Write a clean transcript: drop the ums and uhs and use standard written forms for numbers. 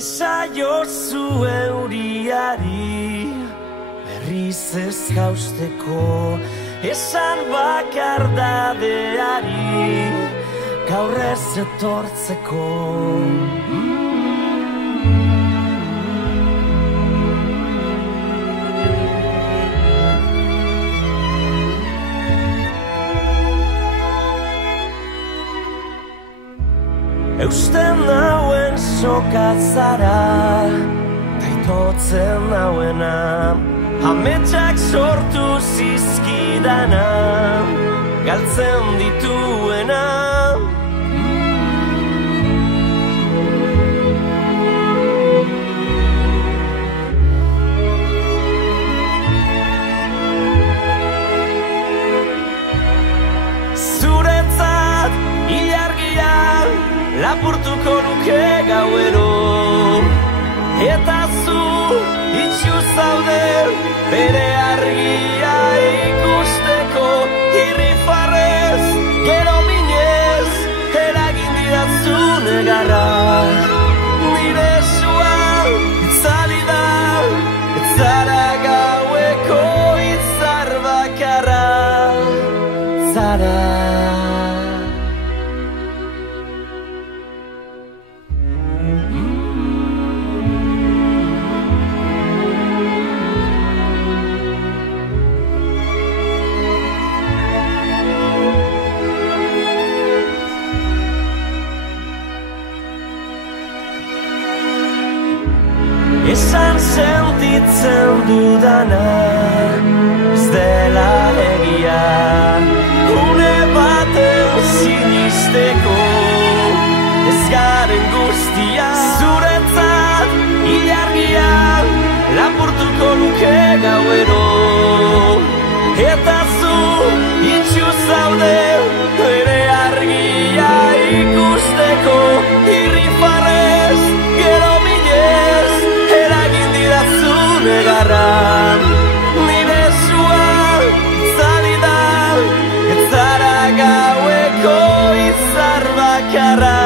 Esaiozu euriari berriz ez jausteko, esan bakardadeari gaur ez etortzeko. Eusten nauen sokatzara, taitotzen nauena, ametsak sortu zizkidana, galtzen dituena. Zuretzat ilargia lapurtuko nuke gauero, eta zu itxu zaude bere argia ikusteko. Irrifarrez, gero minez, eragin didatzu negarra. Nire sua itzali da, etzara gaueko izar bakarra, zara. Esan sentitzen dudana ez dela egia, une baten sinisteko ez garen guztia. Zuretzat ilargia lapurtuko nuke gauero, eta zu itxu zaude bere argia ikusteko. Irrifarrez, gero minez, eragin didatzu negarra. Nire sua itzali da, ez zara gaueko izar bakarra.